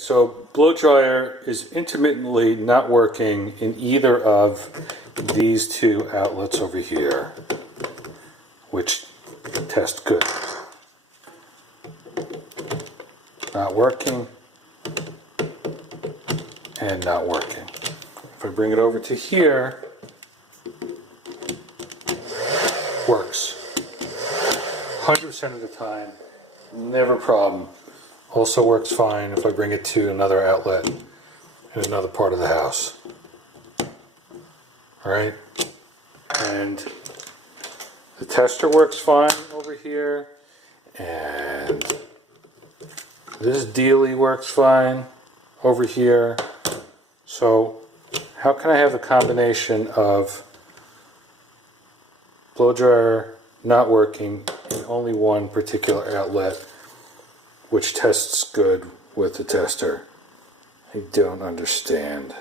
So blow dryer is intermittently not working in either of these two outlets over here, which test good. Not working and not working. If I bring it over to here, works 100% of the time, never a problem. Also works fine if I bring it to another outlet in another part of the house. Alright, and the tester works fine over here, and this dealie works fine over here. So how can I have a combination of blow dryer not working in only one particular outlet, which tests good with the tester? I don't understand.